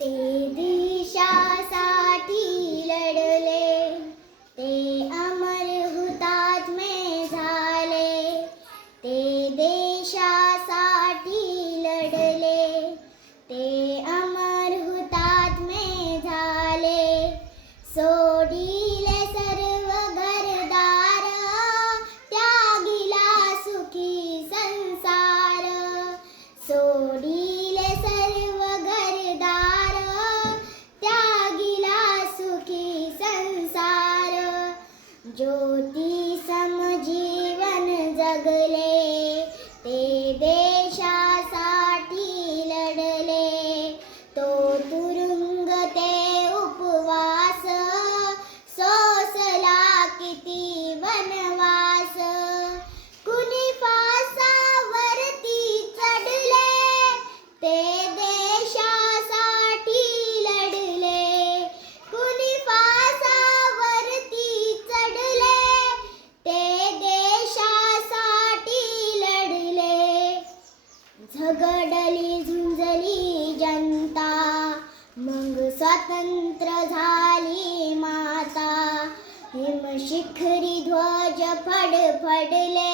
ते देशासाठी लढ ज्योती समजीवन जगले ते दे स्वतंत्र झाली माता हिमशिखरी ध्वज फड फडले